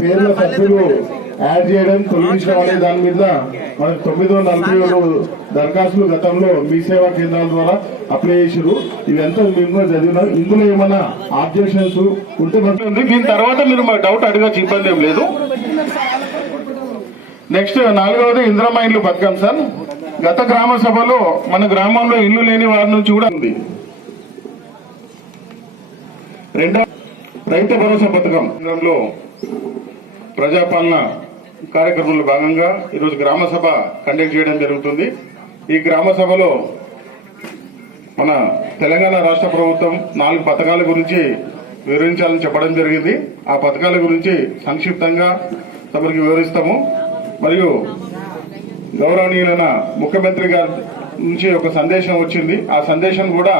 పేర్ల సభ్యులు యాడ్ చేయడం తొలగించడం అనే దాని మీద మనకు తొమ్మిది వందల నలభై ఏడు దరఖాస్తులు గతంలో మీ సేవా కేంద్రాల ద్వారా అప్లై చేసారు ఇవంతా మేము కూడా చదివినాం ఇందులో ఏమైనా ఆబ్జెక్షన్స్ ఉంటే ఉంది. దీని తర్వాత మీరు మా డౌట్ అడగచ్చు ఇబ్బంది ఏం లేదు. నెక్స్ట్ నాలుగవది ఇందిరమ్మ ఇల్లు పథకం సార్. గత గ్రామ సభలో మన గ్రామంలో ఇల్లు లేని వారి నుంచి కూడా ఉంది. రెండవ రైతు భరోసా పథకం కేంద్రంలో ప్రజాపాలన కార్యక్రమంలో భాగంగా ఈరోజు గ్రామ సభ కండక్ట్ చేయడం జరుగుతుంది. ఈ గ్రామ సభలో మన తెలంగాణ రాష్ట్ర ప్రభుత్వం నాలుగు పథకాల గురించి వివరించాలని చెప్పడం జరిగింది. ఆ పథకాల గురించి సంక్షిప్తంగా తమరికి వివరిస్తాము. మరియు గౌరవనీయులైన ముఖ్యమంత్రి గారి నుంచి ఒక సందేశం వచ్చింది. ఆ సందేశం కూడా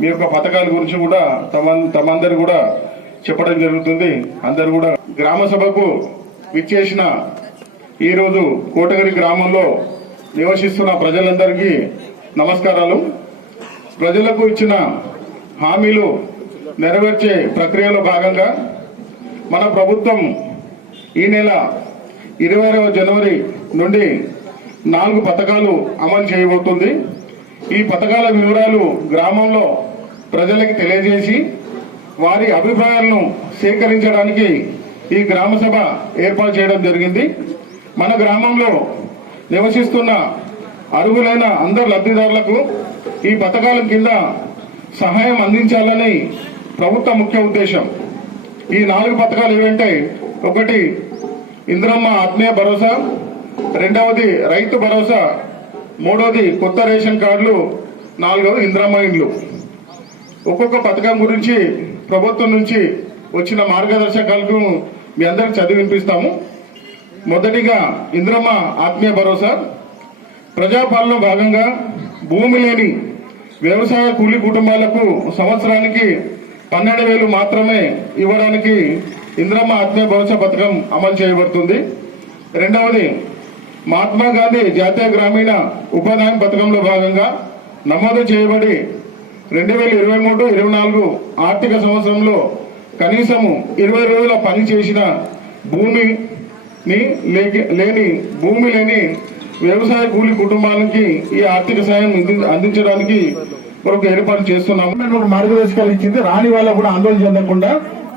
మీ యొక్క పథకాల గురించి కూడా తమ తమందరు కూడా చెప్పడం జరుగుతుంది. అందరు కూడా గ్రామ సభకు విచ్చేసిన ఈరోజు కోటగిరి గ్రామంలో నివసిస్తున్న ప్రజలందరికీ నమస్కారాలు. ప్రజలకు ఇచ్చిన హామీలు నెరవేర్చే ప్రక్రియలో భాగంగా మన ప్రభుత్వం ఈ నెల ఇరవై జనవరి నుండి నాలుగు పథకాలు అమలు చేయబోతుంది. ఈ పథకాల వివరాలు గ్రామంలో ప్రజలకు తెలియజేసి వారి అభిప్రాయాలను సేకరించడానికి ఈ గ్రామ సభ ఏర్పాటు చేయడం జరిగింది. మన గ్రామంలో నివసిస్తున్న అర్హులైన అందరు లబ్ధిదారులకు ఈ పథకాల కింద సహాయం అందించాలని ప్రభుత్వ ముఖ్య ఉద్దేశం. ఈ నాలుగు పథకాలు ఏవంటే ఒకటి ఇంద్రమ్మ ఆత్మీయ భరోసా రెండవది రైతు భరోసా మూడవది కొత్త రేషన్ కార్డులు నాలుగవది ఇంద్రమ్మ ఇండ్లు. ఒక్కొక్క పథకం గురించి ప్రభుత్వం నుంచి వచ్చిన మార్గదర్శకాలకు మీ అందరికి చదివి వినిపిస్తాము. మొదటిగా ఇంద్రమ్మ ఆత్మీయ భరోసా. ప్రజాపాలన భాగంగా భూమి లేని వ్యవసాయ కూలీ కుటుంబాలకు సంవత్సరానికి పన్నెండు వేలు మాత్రమే ఇవ్వడానికి ఇంద్రమ్మ ఆత్మీయ భరోసా పథకం అమలు చేయబడుతుంది. రెండవది మహాత్మా గాంధీ జాతీయ గ్రామీణ ఉపాధి పథకంలో భాగంగా నమోదు చేయబడి రెండు వేల ఇరవై మూడు ఇరవై నాలుగు ఆర్థిక సంవత్సరంలో కనీసము ఇరవై రోజుల పని చేసిన భూమిని లేని భూమి లేని వ్యవసాయ కూలి కుటుంబానికి ఈ ఆర్థిక సాయం అందించడానికి కొరకు ఏర్పాటు చేస్తున్నాము. ఒక మార్గదర్శకాలు ఇచ్చింది. రాని వాళ్ళ కూడా ఆందోళన చెందకుండా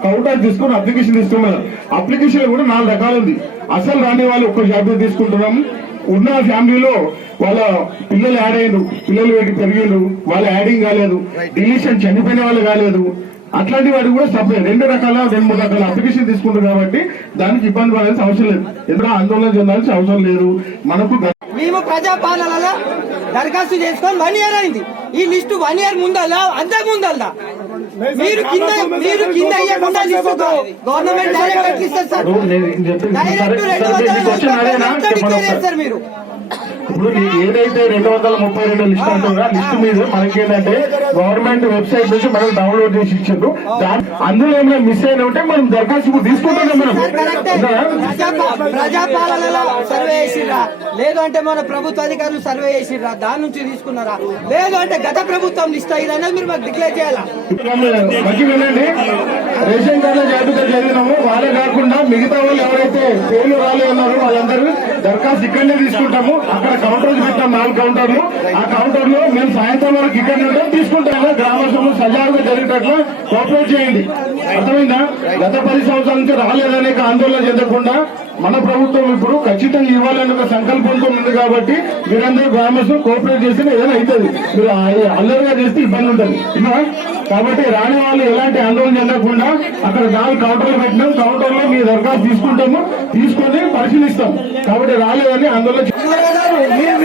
కౌంటర్ తీసుకుని అప్లికేషన్ తీసుకున్నారు అప్లికేషన్ కూడా నాలుగు రకాలు ఉంది. అసలు రాని వాళ్ళు ఒక్క జాబితా తీసుకుంటున్నాము. ఉన్న ఫ్యామిలీలో వాళ్ళ పిల్లలు యాడ్ అయ్యారు. పిల్లలు వీటికి పెరిగిండు వాళ్ళ యాడింగ్ కాలేదు. డిలీషన్ చనిపోయిన వాళ్ళు కాలేదు. అట్లాంటి వాటికి కూడా సపరేట్ రెండు రకాల రెండు మూడు రకాల అప్లికేషన్ తీసుకుంటారు కాబట్టి దానికి ఇబ్బంది పడాల్సిన అవసరం లేదు. ఎందుకంటే ఆందోళన చెందాల్సిన అవసరం లేదు. మనకు మేము ప్రజాపాలనలో దరఖాస్తు చేసుకొని వన్ ఇయర్ అయింది. ఈ లిస్టు వన్ ఇయర్ ముందల్లా అంతకు ముందల్లా మీరు కింద మీరు కింద ఇవ్వకుండా లిస్టు గవర్నమెంట్ డైరెక్ట్ ఎట్లా ఇస్తారు సార్. సరే, డైరెక్ట్ రెండు సరే, వందల. చేస్తారు మీరు. ఇప్పుడు ఏదైతే రెండు వందల ముప్పై రెండు లిస్ట్ అంటుందో ఆ లిస్ట్ మీద మనకి ఏంటంటే గవర్నమెంట్ వెబ్సైట్ నుంచి మనం డౌన్లోడ్ చేసి ఇచ్చిండ్రు. దాని అందులో ఏమైనా మిస్ అయిన ఉంటే మనం దరఖాస్తు తీసుకుంటున్నాం మనం. ప్రజాపాలనలో సర్వే చేసిర్రా? లేదు అంటే మన ప్రభుత్వ అధికారులు సర్వే చేసిర్రా? దాని నుంచి తీసుకున్నారా? లేదు అంటే గత ప్రభుత్వం లిస్ట్ అయ్యింది అనేది మీరు మాకు డిక్లేర్ చేయాలా? రేషన్ కార్డుల జాబితా చదివినాము వాళ్ళే కాకుండా మిగతా వాళ్ళు ఎవరైతే పేర్లు రాలే ఉన్నారో వాళ్ళందరూ దరఖాస్తు ఇక్కడనే తీసుకుంటాము. అక్కడ కౌంటర్ పెట్టాం నాలుగు కౌంటర్లు ఆ కౌంటర్లో మేము సాయంత్రం వరకు ఇక్కడనే ఉంటాం. తీసుకుంటాము గ్రామస్తులు సజావుగా జరిగేటట్లు కోఆపరేట్ చేయండి. అర్థమైందా? గత పది సంవత్సరాల నుంచి రాలేదనే ఆందోళన చెందకుండా మన ప్రభుత్వం ఇప్పుడు ఖచ్చితంగా ఇవ్వాలనే ఒక సంకల్పంతో ఉంది కాబట్టి మీరందరూ గ్రామస్తులు కోఆపరేట్ చేస్తే ఏదైనా అవుతుంది. మీరు అల్లరిగా చేస్తే ఇబ్బంది ఉంటుంది. కాబట్టి రాని వాళ్ళు ఎలాంటి ఆందోళన చెందకుండా అక్కడ నాలుగు కౌంటర్లు పెట్టినాం. కౌంటర్లో మీ దరఖాస్తు తీసుకుంటాము. తీసుకొని పరిశీలిస్తాం. కాబట్టి రాలేదని ఆందోళన చే- మీరు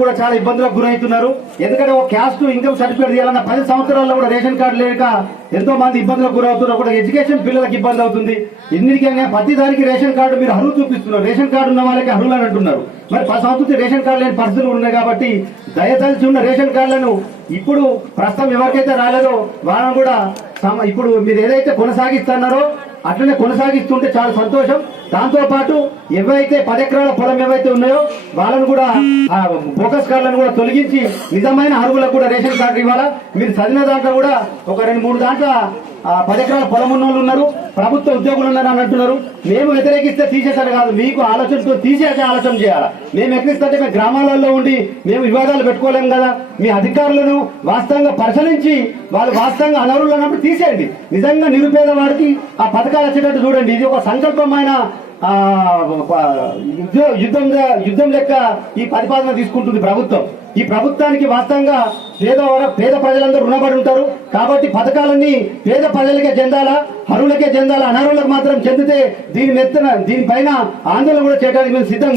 కూడా చాలా ఇబ్బందులకు గురవుతున్నారు. ఎందుకంటే ఒక క్యాస్ట్ ఇన్కమ్ సర్టిఫికేట్ తీయాలన్న పది సంవత్సరాల్లో కూడా రేషన్ కార్డు లేక ఎంతో మంది ఇబ్బందులకు గురవుతున్నారు. కూడా ఎడ్యుకేషన్ పిల్లలకు ఇబ్బంది అవుతుంది. ఎన్నికైనా ప్రతి దానికి రేషన్ కార్డు మీరు అర్హులు చూపిస్తున్నారు. రేషన్ కార్డు ఉన్న వాళ్ళకి అర్హులు అని అంటున్నారు. మరి పది సంవత్సరం రేషన్ కార్డు లేని పరిస్థితులు ఉన్నాయి కాబట్టి దయతలిచి ఉన్న రేషన్ కార్డులను ఇప్పుడు ప్రస్తుతం ఎవరికైతే రాలేదో వాళ్ళని కూడా సమ- ఇప్పుడు మీరు ఏదైతే కొనసాగిస్తున్నారో అట్లనే కొనసాగిస్తుంటే చాలా సంతోషం. దాంతో పాటు ఎవరైతే పది ఎకరాల పొలం ఏవైతే ఉన్నాయో వాళ్ళను కూడా బోకస్ కార్డులను కూడా తొలగించి నిజమైన అరువులకు కూడా రేషన్ కార్డు ఇవ్వాలా? మీరు చదివిన దాంట్లో కూడా ఒక రెండు మూడు దాంట్లో పది ఎకరాల పొలం ఉన్న వాళ్ళు ఉన్నారు. ప్రభుత్వ ఉద్యోగులు ఉన్నారు అని అంటున్నారు. మేము వ్యతిరేకిస్తే తీసేసారు కాదు. మీకు ఆలోచనతో తీసేసే ఆలోచన చేయాలి? మేము ఎక్కిస్తుంటే మేము గ్రామాలలో ఉండి మేము వివాదాలు పెట్టుకోలేము కదా? మీ అధికారులను వాస్తవంగా పరిశీలించి వాళ్ళు వాస్తవంగా అనర్హులు అన్నప్పుడు తీసేయండి. నిజంగా నిరుపేద వాడికి ఆ పథకాలు వచ్చేటట్టు చూడండి. ఇది ఒక సంకల్పమైన యుద్ధంగా యుద్ధం లెక్క ఈ పరిపాలన తీసుకుంటుంది ప్రభుత్వం. ఈ ప్రభుత్వానికి వాస్తవంగా పేద పేద ప్రజలందరూ రుణపడి ఉంటారు. కాబట్టి పథకాలన్నీ పేద ప్రజలకే చెందాలా అరువులకే చెందాలా అనర్హులకు మాత్రం చెందితే దీని మెత్తన దీనిపైన ఆందోళన కూడా చేయడానికి మేము సిద్ధంగా